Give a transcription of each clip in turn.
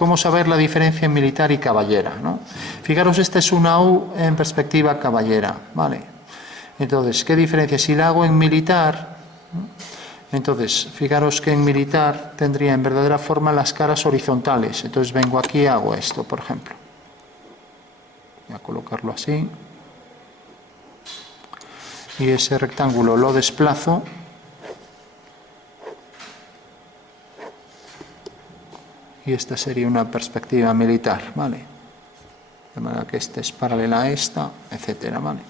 ¿Cómo saber la diferencia en militar y caballera, ¿no? Fijaros, esta es una U en perspectiva caballera, ¿vale? Entonces, ¿qué diferencia? Si la hago en militar, entonces, fijaros que en militar tendría en verdadera forma las caras horizontales. Entonces vengo aquí y hago esto, por ejemplo. Voy a colocarlo así. Y ese rectángulo lo desplazo. Y esta sería una perspectiva militar, ¿vale? De manera que esta es paralela a esta, etcétera, ¿vale?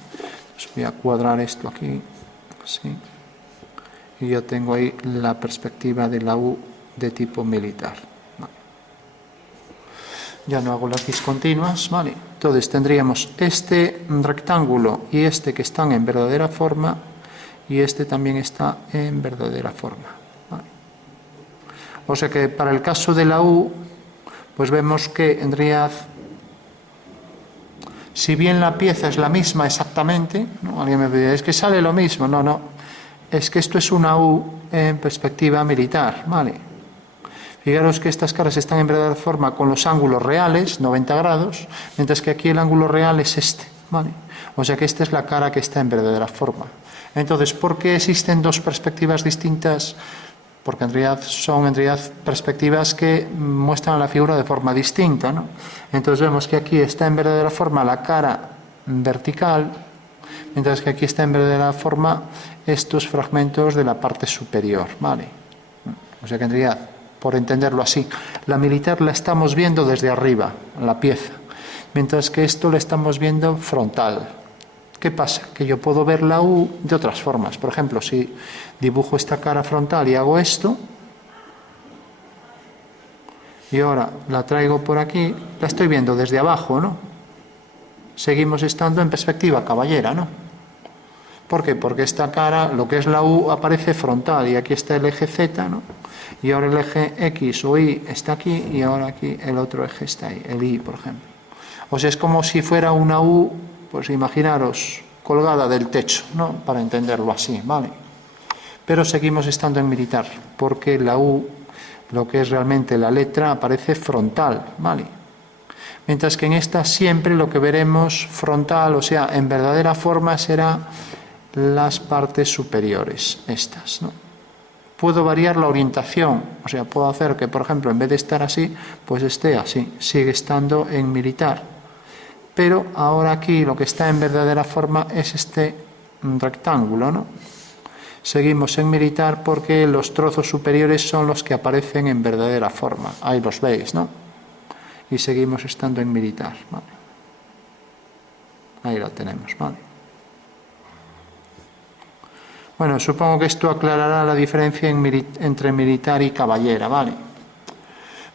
Entonces voy a cuadrar esto aquí, así. Y ya tengo ahí la perspectiva de la U de tipo militar, ¿vale? Ya no hago las discontinuas, ¿vale? Entonces tendríamos este rectángulo y este que están en verdadera forma, y este también está en verdadera forma. O sea que para el caso de la U, pues vemos que en realidad, si bien la pieza es la misma exactamente, ¿no? Alguien me diría, es que sale lo mismo. No, no, es que esto es una U en perspectiva militar, ¿vale? Fijaros que estas caras están en verdadera forma con los ángulos reales, 90 grados, mientras que aquí el ángulo real es este, ¿vale? O sea que esta es la cara que está en verdadera forma. Entonces, ¿por qué existen dos perspectivas distintas? Porque en realidad son perspectivas que muestran la figura de forma distinta, ¿no? Entonces vemos que aquí está en verdadera forma la cara vertical, mientras que aquí está en verdadera forma estos fragmentos de la parte superior, ¿vale? O sea que en realidad, por entenderlo así, la militar la estamos viendo desde arriba, la pieza, mientras que esto lo estamos viendo frontal. ¿Qué pasa? Que yo puedo ver la U de otras formas. Por ejemplo, si dibujo esta cara frontal y hago esto, y ahora la traigo por aquí, la estoy viendo desde abajo, ¿no? Seguimos estando en perspectiva caballera, ¿no? ¿Por qué? Porque esta cara, lo que es la U, aparece frontal, y aquí está el eje Z, ¿no? Y ahora el eje X o Y está aquí, y ahora aquí el otro eje está ahí, el Y, por ejemplo. O sea, es como si fuera una U, pues imaginaros, colgada del techo, ¿no? Para entenderlo así, ¿vale? Pero seguimos estando en militar, porque la U, lo que es realmente la letra, aparece frontal, ¿vale? Mientras que en esta siempre lo que veremos frontal, o sea, en verdadera forma, será las partes superiores, estas, ¿no? Puedo variar la orientación, o sea, puedo hacer que, por ejemplo, en vez de estar así, pues esté así, sigue estando en militar. Pero ahora aquí lo que está en verdadera forma es este rectángulo, ¿no? Seguimos en militar porque los trozos superiores son los que aparecen en verdadera forma. Ahí los veis, ¿no? Y seguimos estando en militar, ¿vale? Ahí la tenemos, ¿vale? Bueno, supongo que esto aclarará la diferencia entre militar y caballera, ¿vale?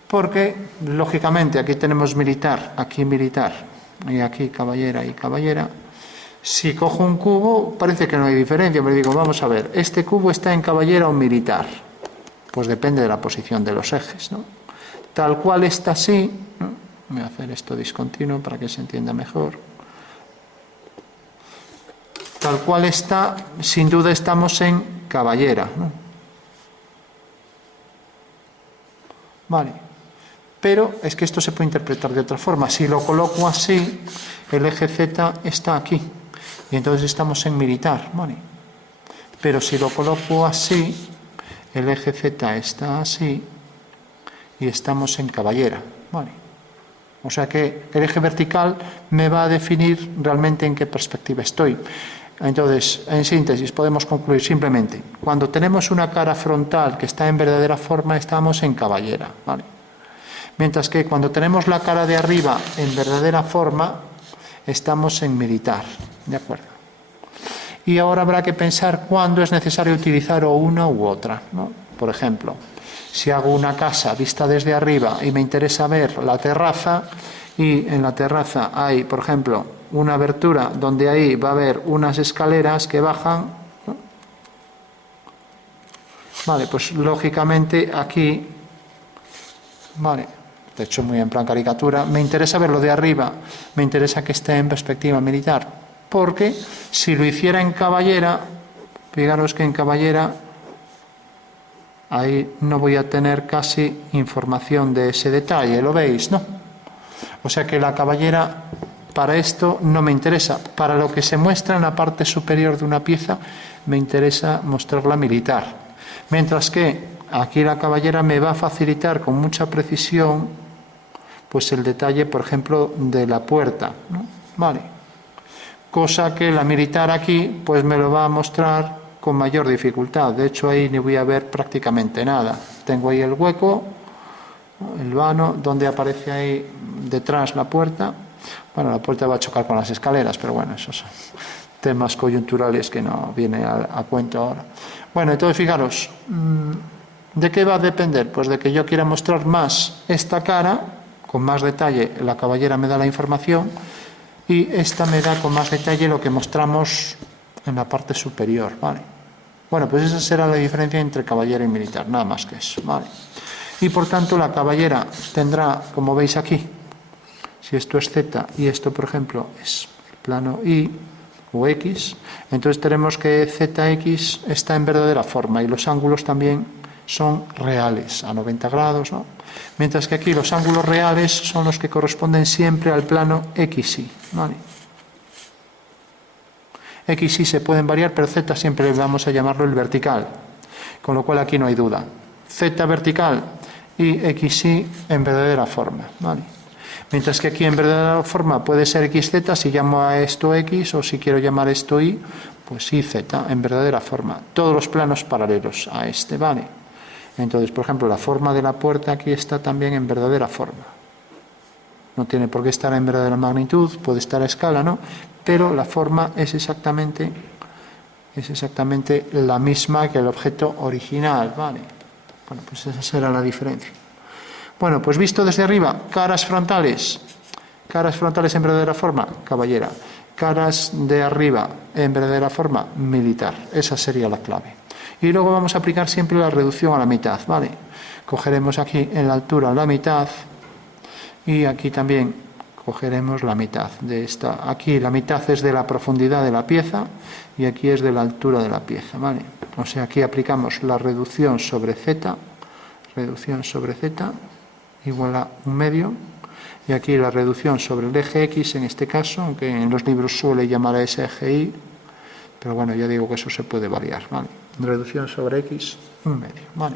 Porque, lógicamente, aquí tenemos militar, aquí militar, y aquí caballera y caballera. Si cojo un cubo, parece que no hay diferencia, pero digo, vamos a ver, ¿este cubo está en caballera o militar? Pues depende de la posición de los ejes, ¿no? Tal cual está así, ¿no? Voy a hacer esto discontinuo para que se entienda mejor. Tal cual está, sin duda estamos en caballera, ¿no? Vale. Pero es que esto se puede interpretar de otra forma. Si lo coloco así, el eje Z está aquí. Y entonces estamos en militar, ¿vale? Pero si lo coloco así, el eje Z está así y estamos en caballera, ¿vale? O sea que el eje vertical me va a definir realmente en qué perspectiva estoy. Entonces, en síntesis, podemos concluir simplemente, cuando tenemos una cara frontal que está en verdadera forma, estamos en caballera, ¿vale? Mientras que cuando tenemos la cara de arriba en verdadera forma, estamos en militar, ¿de acuerdo? Y ahora habrá que pensar cuándo es necesario utilizar o una u otra, ¿no? Por ejemplo, si hago una casa vista desde arriba y me interesa ver la terraza, y en la terraza hay, por ejemplo, una abertura donde ahí va a haber unas escaleras que bajan, ¿no? Vale, pues lógicamente aquí, vale, de hecho muy en plan caricatura, me interesa verlo de arriba, me interesa que esté en perspectiva militar, porque si lo hiciera en caballera, fijaros que en caballera ahí no voy a tener casi información de ese detalle, ¿lo veis, no? O sea que la caballera para esto no me interesa. Para lo que se muestra en la parte superior de una pieza me interesa mostrarla militar. Mientras que aquí la caballera me va a facilitar con mucha precisión pues el detalle, por ejemplo, de la puerta, ¿no? Vale. Cosa que la militar aquí pues me lo va a mostrar con mayor dificultad. De hecho ahí ni voy a ver prácticamente nada. Tengo ahí el hueco, el vano, donde aparece ahí detrás la puerta. Bueno, la puerta va a chocar con las escaleras, pero bueno, esos son temas coyunturales que no viene a cuento ahora. Bueno, entonces fijaros, ¿de qué va a depender? Pues de que yo quiera mostrar más esta cara, con más detalle la caballera me da la información, y esta me da con más detalle lo que mostramos en la parte superior, ¿vale? Bueno, pues esa será la diferencia entre caballera y militar, nada más que eso, ¿vale? Y por tanto la caballera tendrá, como veis aquí, si esto es Z y esto, por ejemplo, es el plano Y o X, entonces tenemos que ZX está en verdadera forma y los ángulos también son reales, a 90 grados, ¿no? Mientras que aquí los ángulos reales son los que corresponden siempre al plano XY, ¿vale? X y se pueden variar, pero Z siempre vamos a llamarlo el vertical, con lo cual aquí no hay duda. Z vertical y XY en verdadera forma, ¿vale? Mientras que aquí en verdadera forma puede ser XZ si llamo a esto X, o si quiero llamar esto Y, pues YZ en verdadera forma. Todos los planos paralelos a este, ¿vale? Entonces, por ejemplo, la forma de la puerta aquí está también en verdadera forma. No tiene por qué estar en verdadera magnitud, puede estar a escala, ¿no? Pero la forma es exactamente la misma que el objeto original, ¿vale? Bueno, pues esa será la diferencia. Bueno, pues visto desde arriba, caras frontales en verdadera forma, caballera. Caras de arriba en verdadera forma, militar. Esa sería la clave. Y luego vamos a aplicar siempre la reducción a la mitad, ¿vale? Cogeremos aquí en la altura la mitad y aquí también cogeremos la mitad de esta. Aquí la mitad es de la profundidad de la pieza y aquí es de la altura de la pieza, ¿vale? O sea, aquí aplicamos la reducción sobre Z igual a 1/2, y aquí la reducción sobre el eje X en este caso, aunque en los libros suele llamar a ese eje Y, pero bueno, ya digo que eso se puede variar, ¿vale? Reducción sobre X 1/2, ¿vale?